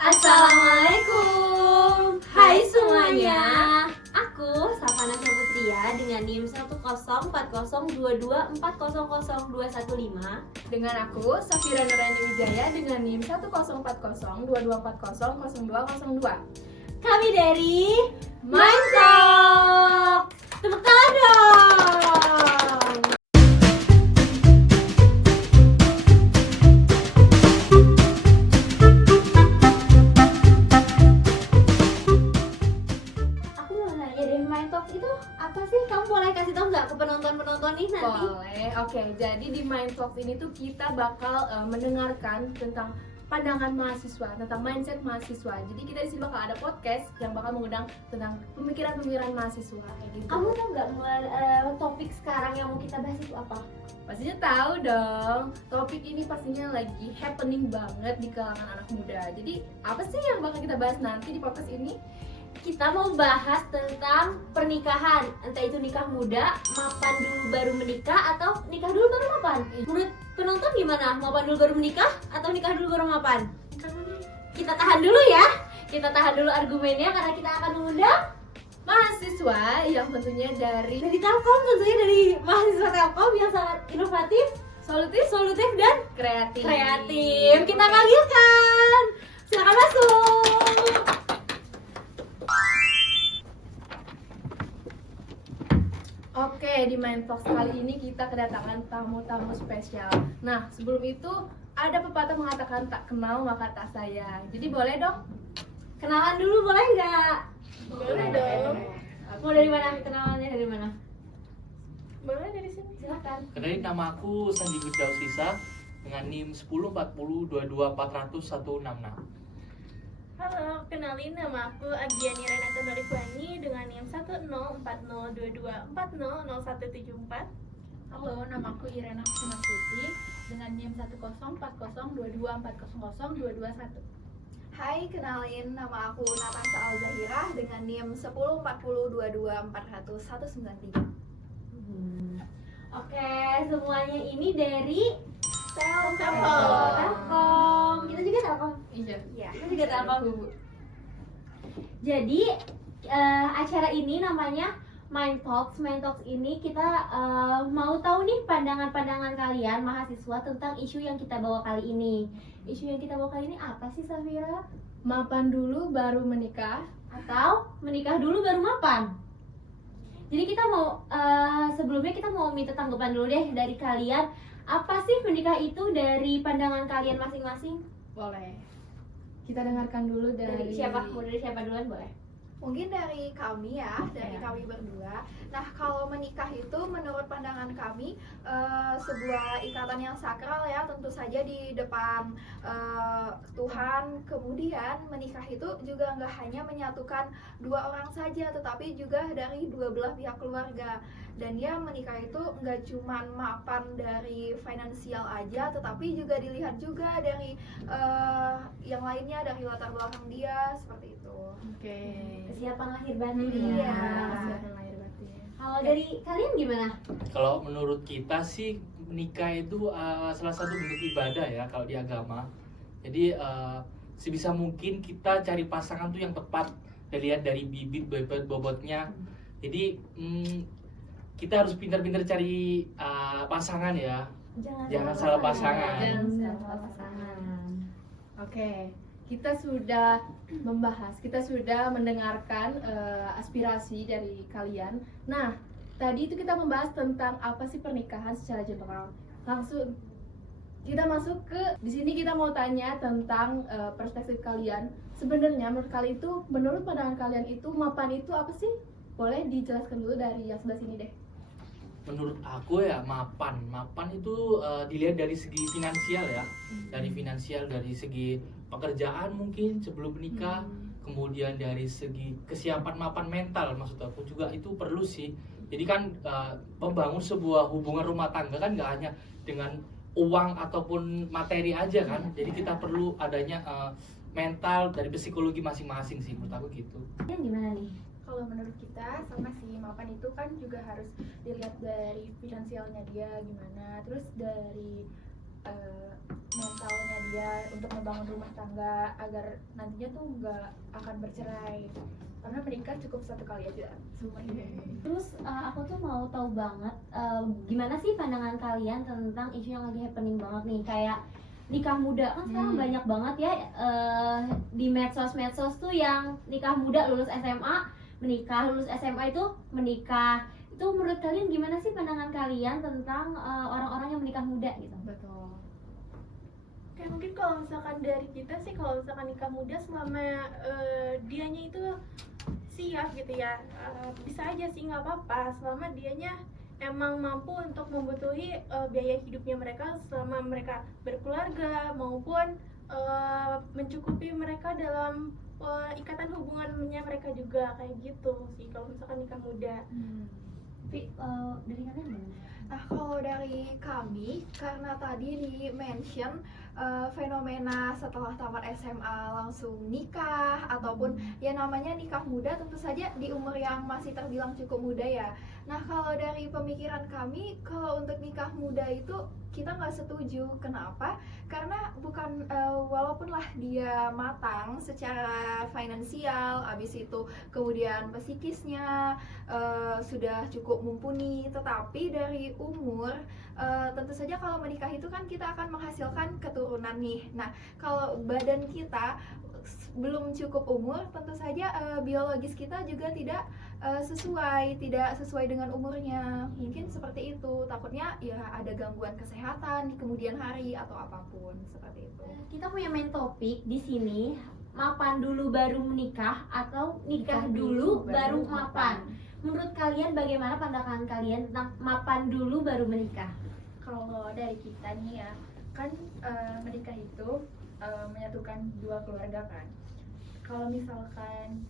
Assalamualaikum. Hai semuanya. Aku Savana Saputria dengan NIM 1040224002015. Dengan aku, Safira Nurani Wijaya dengan NIM 1040224002202. Kami dari Mind Talk. Tepuk tangan dong. Aku mau nanya deh, Mind Talk itu apa sih? Kamu boleh kasih tahu nggak ke penonton-penonton nih nanti? Boleh, oke. Jadi di Mind Talk ini tuh kita bakal mendengarkan tentang pandangan mahasiswa, tentang mindset mahasiswa. Jadi kita di sini bakal ada podcast yang bakal mengundang tentang pemikiran-pemikiran mahasiswa kayak gitu. Kamu tahu nggak mulai topik sekarang yang mau kita bahas itu apa? Pastinya tahu dong. Topik ini pastinya lagi happening banget di kalangan anak muda. Jadi apa sih yang bakal kita bahas nanti di podcast ini? Kita mau bahas tentang pernikahan, entah itu nikah muda, mapan dulu baru menikah, atau nikah dulu baru mapan. Menurut penonton gimana? Mapan dulu baru menikah atau nikah dulu baru mapan? Kita tahan dulu ya. Kita tahan dulu argumennya karena kita akan mengundang Mahasiswa yang tentunya dari Telkom, tentunya dari mahasiswa Telkom yang sangat inovatif, solutif dan kreatif. Kita panggilkan. Silakan masuk. Oke, di Mind Talks kali ini kita kedatangan tamu-tamu spesial. Nah, sebelum itu ada pepatah mengatakan tak kenal maka tak sayang. Jadi boleh dong? Kenalan dulu boleh nggak? Boleh dong. Mau dari mana? Kenalannya dari mana? Boleh dari sini. Silakan. Kenalin, nama aku Sandi Firdaus Risa dengan NIM 10402240166. Halo, kenalin nama aku Agiani Renata Norifwani dengan NIM 1040224000174. Halo, nama aku Irena Kusumasuti dengan NIM 1040224002221. Hai, kenalin nama aku Natasha Al-Zahirah dengan NIM 1040224000193. Oke, semuanya ini dari Telkom. Kita juga Telkom. Iya. Ya. Kita juga Telkom. Jadi acara ini namanya Mind Talks. Mind Talks ini kita mau tahu nih pandangan-pandangan kalian mahasiswa tentang isu yang kita bawa kali ini. Isu yang kita bawa kali ini apa sih, Safira? Mapan dulu baru menikah. Atau menikah dulu baru mapan? Jadi kita mau sebelumnya kita mau minta tanggapan dulu deh dari kalian. Apa sih menikah itu dari pandangan kalian masing-masing? Boleh. Kita dengarkan dulu Dari dari siapa? Mau dari siapa duluan boleh? Mungkin dari kami ya, dari Ya. kami berdua. Nah, kalau menikah itu menurut pandangan kami sebuah ikatan yang sakral ya, tentu saja di depan Tuhan. Kemudian menikah itu juga nggak hanya menyatukan dua orang saja, tetapi juga dari dua belah pihak keluarga. Dan ya, menikah itu nggak cuman mapan dari finansial aja, tetapi juga dilihat juga dari yang lainnya, dari latar belakang dia, seperti itu. Oke. Kesiapan lahir batin. Iya. Kesiapan lahir batin. Kalau dari kalian gimana? Kalau menurut kita sih menikah itu salah satu bentuk ibadah ya kalau di agama. Jadi sebisa mungkin kita cari pasangan tuh yang tepat, dilihat dari bibit bobotnya. Jadi kita harus pintar-pintar cari pasangan ya. Jangan salah pasangan. Jangan salah pasangan. Oke, kita sudah membahas, kita sudah mendengarkan aspirasi dari kalian. Nah, tadi itu kita membahas tentang apa sih pernikahan secara general. Langsung kita masuk ke di sini kita mau tanya tentang perspektif kalian. Sebenarnya menurut kalian itu, menurut pandangan kalian itu mapan itu apa sih? Boleh dijelaskan dulu dari yang sebelah sini deh. Menurut aku ya mapan itu dilihat dari segi finansial ya, dari finansial, dari segi pekerjaan mungkin sebelum menikah, kemudian dari segi kesiapan mapan mental, maksud aku juga itu perlu sih. Jadi kan membangun sebuah hubungan rumah tangga kan nggak hanya dengan uang ataupun materi aja kan, jadi kita perlu adanya mental dari psikologi masing-masing sih, menurut aku gitu. Kalian gimana nih? Kalau menurut kita sama sih, mapan itu kan juga harus dilihat dari finansialnya dia gimana, terus dari mentalnya dia untuk membangun rumah tangga agar nantinya tuh nggak akan bercerai, karena menikah cukup satu kali aja seumur hidup. Terus aku tuh mau tahu banget gimana sih pandangan kalian tentang isu yang lagi happening banget nih, kayak nikah muda kan sekarang banyak banget ya di medsos tuh yang nikah muda lulus SMA menikah, lulus SMA itu menikah. Itu menurut kalian gimana sih pandangan kalian tentang orang-orang yang menikah muda gitu? Betul. Kayak mungkin kalau misalkan dari kita sih, kalau misalkan nikah muda selama dianya itu siap gitu ya, bisa aja sih, nggak apa-apa selama dianya emang mampu untuk membutuhi biaya hidupnya mereka selama mereka berkeluarga, maupun mencukupi mereka dalam ikatan hubungannya mereka juga, kayak gitu sih kalau misalkan nikah muda. Tapi dari kalian gimana? Nah, kalau dari kami, karena tadi di-mention fenomena setelah tamat SMA langsung nikah, ataupun ya namanya nikah muda, tentu saja di umur yang masih terbilang cukup muda ya. Nah, kalau dari pemikiran kami, kalau untuk nikah muda itu kita nggak setuju. Kenapa? Karena bukan walaupun lah dia matang secara finansial, habis itu kemudian psikisnya sudah cukup mumpuni, tetapi dari umur tentu saja kalau menikah itu kan kita akan menghasilkan keturunan nih. Nah, kalau badan kita belum cukup umur, tentu saja biologis kita juga tidak sesuai dengan umurnya. Mungkin seperti itu. Takutnya ya ada gangguan kesehatan di kemudian hari atau apapun seperti itu. Kita punya main topik di sini, mapan dulu baru menikah atau nikah dulu baru mapan. Menurut kalian bagaimana pandangan kalian tentang mapan dulu baru menikah? Kalau dari kita nih ya, kan menikah itu menyatukan dua keluarga kan. Kalau misalkan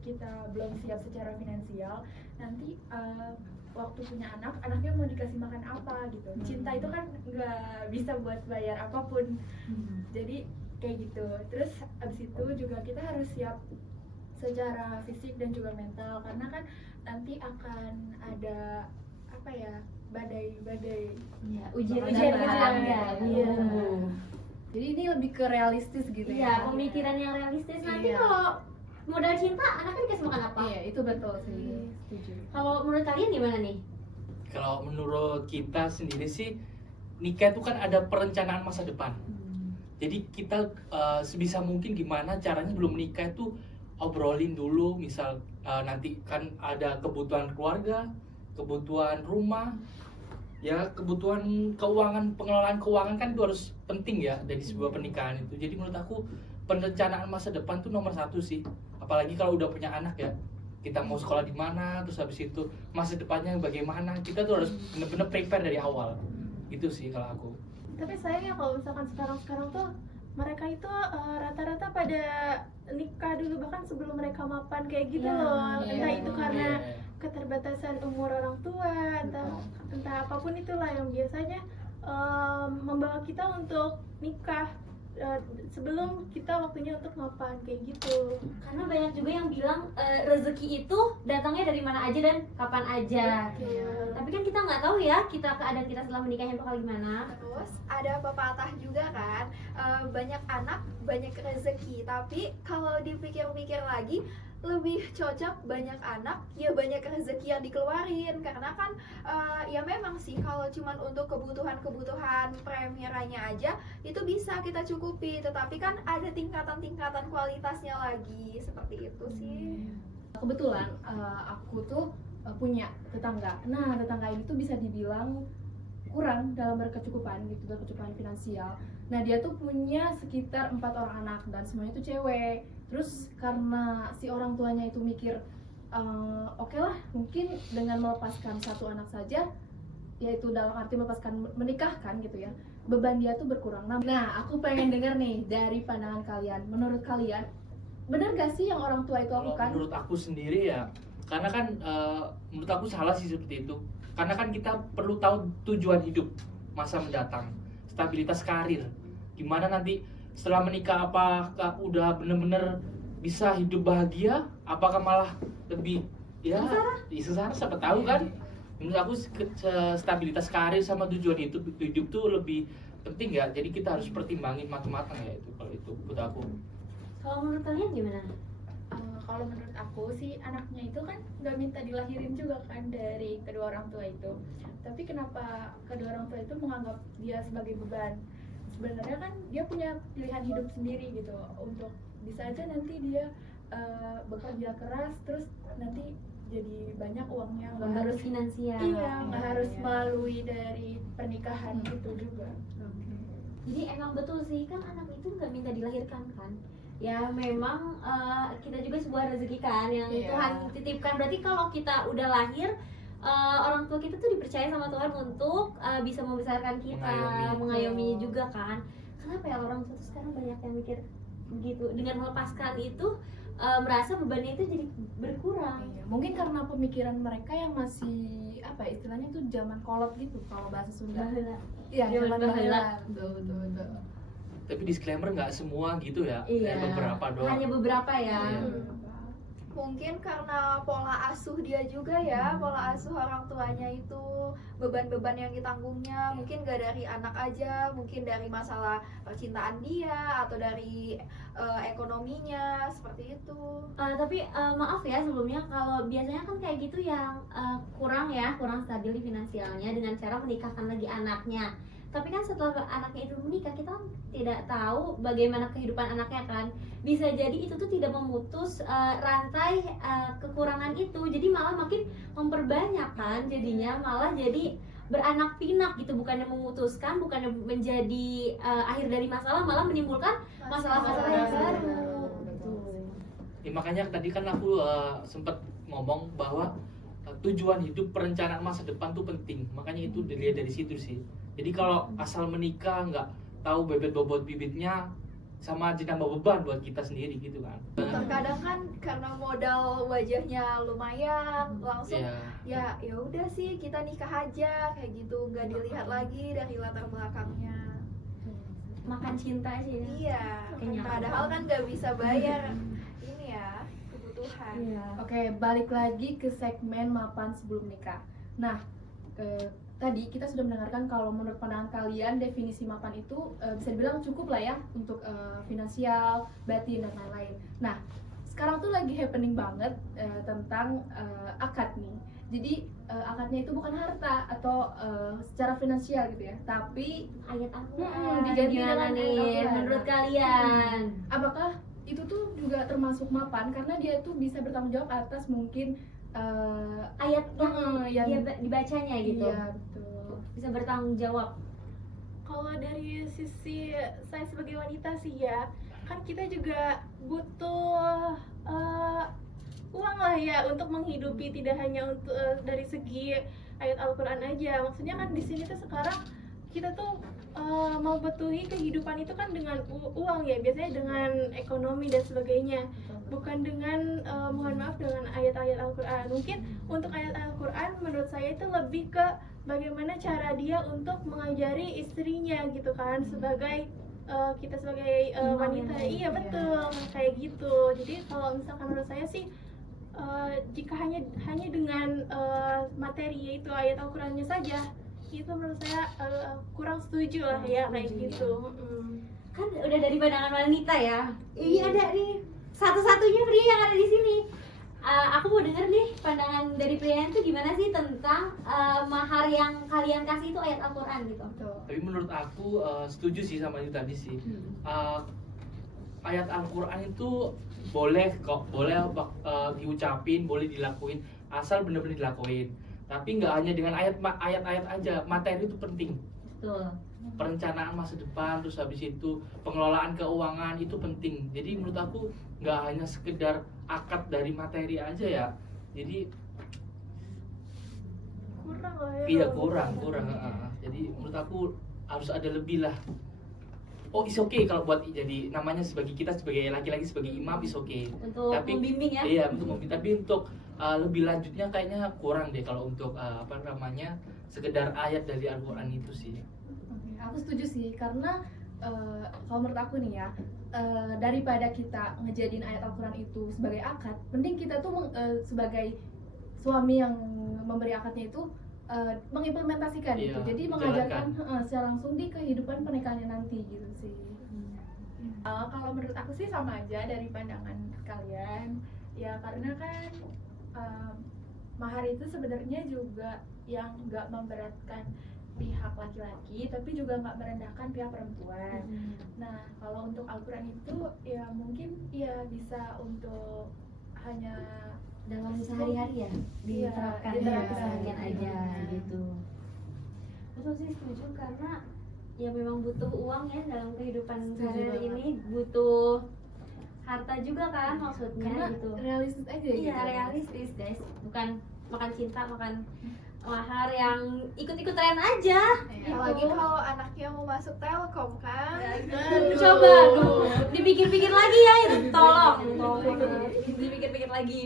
kita belum siap secara finansial, nanti waktu punya anak, anaknya mau dikasih makan apa gitu. Cinta itu kan nggak bisa buat bayar apapun. Jadi kayak gitu. Terus abis itu juga kita harus siap secara fisik dan juga mental, karena kan nanti akan ada apa ya, badai-badai Ya, ujian Ujian-ujian, ya. iya. Jadi ini lebih ke realistis gitu Iya, ya. pemikiran yang realistis. Nanti Iya. kalau modal cinta, anaknya dikasih makan apa? Iya, itu betul sih. Setuju. Kalau menurut kalian gimana nih? Kalau menurut kita sendiri sih, nikah itu kan ada perencanaan masa depan. Jadi kita sebisa mungkin gimana caranya belum menikah itu obrolin dulu, misal nanti kan ada kebutuhan keluarga, kebutuhan rumah, ya kebutuhan keuangan, pengelolaan keuangan kan itu harus penting ya dari sebuah pernikahan itu. Jadi menurut aku perencanaan masa depan tuh nomor satu sih. Apalagi kalau udah punya anak ya, kita mau sekolah di mana, terus habis itu masa depannya bagaimana, kita tuh harus bener-bener prepare dari awal. Itu sih kalau aku. Tapi sayangnya kalau misalkan sekarang tuh mereka itu rata-rata pada nikah dulu bahkan sebelum mereka mapan kayak gitu loh. iya. Entah itu karena Iya. keterbatasan umur orang tua, entah apapun itulah yang biasanya membawa kita untuk nikah sebelum kita waktunya untuk mapan kayak gitu. Karena banyak juga yang bilang rezeki itu datangnya dari mana aja dan kapan aja. Tapi kan kita nggak tahu ya keadaan kita setelah menikahnya bakal gimana. Terus ada pepatah juga kan, banyak anak banyak rezeki. Tapi kalau dipikir-pikir lagi, lebih cocok banyak anak ya banyak rezeki yang dikeluarin. Karena kan ya memang sih kalau cuman untuk kebutuhan primernya aja itu bisa kita cukupi, tetapi kan ada tingkatan-tingkatan kualitasnya lagi, seperti itu sih. Kebetulan aku tuh punya tetangga. Nah, tetangga ini tuh bisa dibilang kurang dalam berkecukupan gitu, berkecukupan finansial. Nah, dia tuh punya sekitar 4 orang anak dan semuanya tuh cewek. Terus karena si orang tuanya itu mikir oke lah, mungkin dengan melepaskan satu anak saja, yaitu dalam arti melepaskan menikahkan gitu ya, beban dia tuh berkurang. Nah, aku pengen denger nih dari pandangan kalian. Menurut kalian, benar gak sih yang orang tua itu Kalau lakukan? menurut aku sendiri ya, karena kan menurut aku salah sih seperti itu. Karena kan kita perlu tahu tujuan hidup masa mendatang, stabilitas karir. Gimana nanti setelah menikah, apakah udah bener-bener bisa hidup bahagia, apakah malah lebih ya sengsara, siapa tahu kan. Menurut aku stabilitas karir sama tujuan hidup tuh lebih penting ya, jadi kita harus pertimbangin matang-matang ya itu kalau itu buat aku. Kalau menurut kalian gimana? Kalau menurut aku sih anaknya itu kan nggak minta dilahirin juga kan dari kedua orang tua itu. Tapi kenapa kedua orang tua itu menganggap dia sebagai beban? Sebenarnya kan dia punya pilihan hidup sendiri gitu. Untuk bisa aja nanti dia bekerja keras terus nanti jadi banyak uangnya, nggak harus finansial. iya nggak harus melalui dari pernikahan gitu juga. Jadi emang betul sih, kan anak itu nggak minta dilahirkan kan. Ya memang kita juga sebuah rezeki kan yang Iya. Tuhan titipkan. Berarti kalau kita udah lahir, orang tua kita tuh dipercaya sama Tuhan untuk bisa membesarkan kita, mengayominya juga kan. Kenapa ya orang tua tuh sekarang banyak yang mikir begitu, dengan melepaskan itu merasa bebannya itu jadi berkurang. Iya, mungkin karena pemikiran mereka yang masih apa ya, istilahnya tuh zaman kolot gitu kalau bahasa Sunda. Baheula. Iya, Zaman zaman baheula. baheula. Betul. Tapi disclaimer nggak semua gitu ya, Iya. beberapa doang. Hanya beberapa ya. Iya. Mungkin karena pola asuh dia juga ya, pola asuh orang tuanya itu, beban-beban yang ditanggungnya mungkin gak dari anak aja, mungkin dari masalah percintaan dia atau dari ekonominya, seperti itu. Tapi maaf ya sebelumnya, kalau biasanya kan kayak gitu yang kurang stabil di finansialnya dengan cara menikahkan lagi anaknya. Tapi kan setelah anaknya itu menikah, kita kan tidak tahu bagaimana kehidupan anaknya kan. Bisa jadi itu tuh tidak memutus rantai kekurangan itu, jadi malah makin memperbanyak kan, jadinya malah jadi beranak pinak gitu, bukannya memutuskan, bukannya menjadi akhir dari masalah, malah menimbulkan masalah-masalah yang baru. Ya, makanya tadi kan aku sempat ngomong bahwa tujuan hidup, perencanaan masa depan tuh penting. Makanya itu dilihat dari situ sih. Jadi kalau asal menikah nggak tahu bebet bobot bibitnya, sama aja nambah beban buat kita sendiri gitu kan. Terkadang kan karena modal wajahnya lumayan, langsung Iya. ya udah sih kita nikah aja kayak gitu, nggak dilihat lagi dari latar belakangnya. Makan cinta sih. Iya, Kenyang. padahal kan nggak bisa bayar ini ya kebutuhan. Iya. Oke, balik lagi ke segmen mapan sebelum nikah. Nah, tadi kita sudah mendengarkan kalau menurut pandangan kalian definisi mapan itu bisa dibilang cukup lah ya untuk finansial, batin dan lain-lain. Nah, sekarang tuh lagi happening banget tentang akad nih. Jadi akadnya itu bukan harta atau secara finansial gitu ya, tapi Ayat Al-Quran diganti gimana dengan nih ayat Al-Quran. menurut kalian? apakah itu tuh juga termasuk mapan karena dia tuh bisa bertanggung jawab atas mungkin Ayat yang dia dibacanya gitu, Iya, betul. bisa bertanggung jawab. Kalau dari sisi saya sebagai wanita sih ya, kan kita juga butuh uang lah ya untuk menghidupi, tidak hanya untuk dari segi ayat Al-Quran aja. Maksudnya kan di sini tuh sekarang kita tuh mau betuhi kehidupan itu kan dengan uang ya, biasanya dengan ekonomi dan sebagainya, bukan dengan mohon maaf dengan ayat-ayat Al-Quran. Mungkin untuk ayat Al-Quran menurut saya itu lebih ke bagaimana cara dia untuk mengajari istrinya gitu kan, sebagai kita sebagai wanita. Iya betul, kayak gitu. Jadi kalau misalkan menurut saya sih jika hanya dengan materi yaitu ayat Al-Qurannya saja, itu menurut saya kurang setuju lah ya kayak gitu. Kan udah dari pandangan wanita ya. Ini ada nih satu-satunya pria yang ada di sini. Aku mau denger nih pandangan dari pria itu gimana sih tentang mahar yang kalian kasih itu ayat Al-Quran gitu. Tapi menurut aku setuju sih sama itu tadi sih. Ayat Al-Quran itu boleh kok, boleh diucapin, boleh dilakuin, asal benar-benar dilakuin. Tapi nggak hanya dengan ayat-ayat aja, materi itu penting. Betul. Perencanaan masa depan, terus habis itu pengelolaan keuangan itu penting. Jadi menurut aku nggak hanya sekedar akad dari materi aja ya. Jadi Kurang lah ya. iya kalau kurang. misalkan. Jadi menurut aku harus ada lebih lah. Oh, is okay kalau buat jadi namanya sebagai kita sebagai laki-laki sebagai imam is okay. Untuk membimbing ya. Iya, untuk membimbing. Tapi untuk lebih lanjutnya kayaknya kurang deh kalau untuk sekedar ayat dari Al-Quran itu sih. Oke, aku setuju sih karena kalau menurut aku nih ya, daripada kita ngejadiin ayat Al-Quran itu sebagai akad, mending kita tuh sebagai suami yang memberi akadnya itu mengimplementasikan Iya, gitu. Jadi menjalankan. mengajarkan secara langsung di kehidupan pernikahannya nanti gitu sih. Kalau menurut aku sih sama aja dari pandangan kalian ya, karena kan mahar itu sebenarnya juga yang nggak memberatkan pihak laki-laki tapi juga nggak merendahkan pihak perempuan. Nah kalau untuk Al-Quran itu ya mungkin ya bisa untuk hanya dalam sehari-hari ya diterapkan Iya, di diterapkan. keseharian aja Iya. gitu. Betul sih, setuju, karena ya memang butuh uang ya dalam kehidupan Setuju sehari-hari banget. ini, butuh harta juga kan maksudnya Karena gitu. realistis aja Iya, gitu. realistis guys, bukan makan cinta, makan mahar yang ikut-ikut tren aja. Apalagi kalau anaknya mau masuk Telkom kan. Coba aduh, dipikir-pikir lagi ya itu, tolong dipikir-pikir lagi.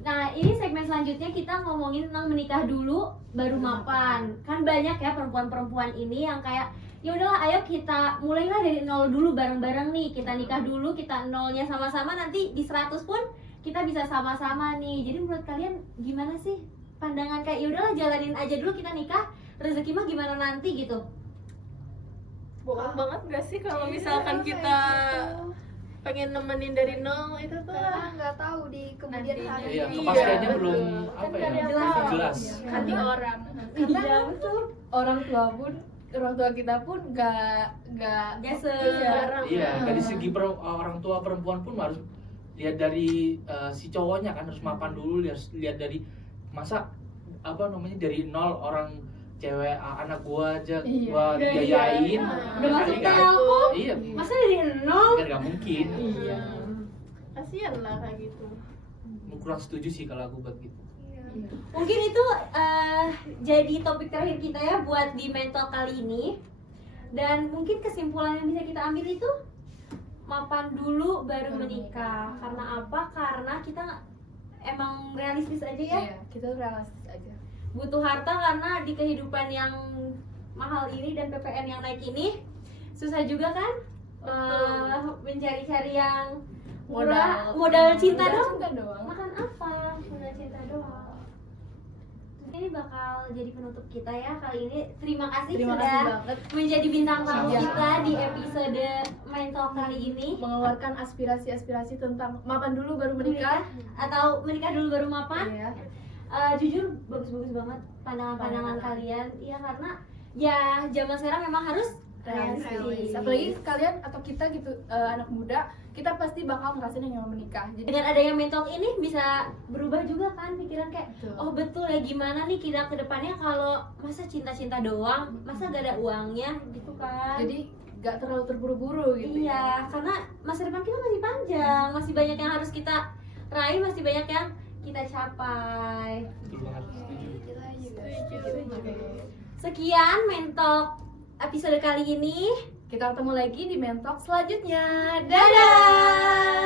Nah, ini segmen selanjutnya kita ngomongin tentang menikah dulu baru mapan. Kan banyak ya perempuan-perempuan ini yang kayak ya udahlah, ayo kita mulailah dari nol dulu bareng-bareng nih. Kita nikah dulu, kita nolnya sama-sama, nanti di 100 pun kita bisa sama-sama nih. Jadi menurut kalian gimana sih pandangan kayak ya udahlah jalanin aja dulu, kita nikah, rezeki mah gimana nanti gitu. Bohong banget gak sih kalau Iya, misalkan kayak kita gitu. pengen nemenin dari nol itu tuh Karena nggak tahu di kemudian Nantinya. hari. Iya, Iya, kepastiannya betul. belum Kan apa nggak ya, ada yang Jelas, tahu. jelas. Hati orang. Iya, betul. Orang tua kita pun nggak Gak se Iya, dari segi orang tua perempuan pun harus lihat dari si cowoknya kan, harus mapan dulu, lihat dari masa apa namanya dari nol, orang cewek anak gua aja Iya. gua Iya, biayain. iya. Udah masuk kan? Telkom, Iya, masa dari nol? kan nggak mungkin. Iya. kasihan lah kayak gitu. Kurang setuju sih kalau aku buat gitu. Iya. Mungkin itu jadi topik terakhir kita ya buat di mental kali ini. Dan mungkin kesimpulan yang bisa kita ambil itu mapan dulu baru menikah. Karena apa? Karena kita emang realistis aja ya. Iya, kita realistis aja. Butuh harta karena di kehidupan yang mahal ini dan PPN yang naik ini susah juga kan mencari-cari yang murah, modal cinta dong. doang. Makan apa? Modal cinta doang. Ini bakal jadi penutup kita ya kali ini. Terima kasih Terima sudah kasih banget menjadi bintang tamu Iya. kita di episode Main Talk kali ini. mengeluarkan aspirasi-aspirasi tentang mapan dulu baru menikah. Atau menikah dulu baru mapan. Iya. Jujur bagus-bagus banget pandangan-pandangan kalian. Iya, karena ya zaman sekarang memang harus realistis. Apalagi kalian atau kita gitu anak muda, kita pasti bakal ngerasain yang namanya menikah. Jadi Dengan adanya mentok ini bisa berubah juga kan pikiran kayak Betul. oh betul ya, gimana nih kita ke depannya kalau masa cinta-cinta doang, masa gak ada uangnya gitu kan. jadi gak terlalu terburu-buru gitu. Iya, karena masa depan kita masih panjang, masih banyak yang harus kita raih, masih banyak yang kita capai. Betul banget, setuju. Kita juga. Sekian mentok episode kali ini. Kita ketemu lagi di Mentok selanjutnya. Dadah.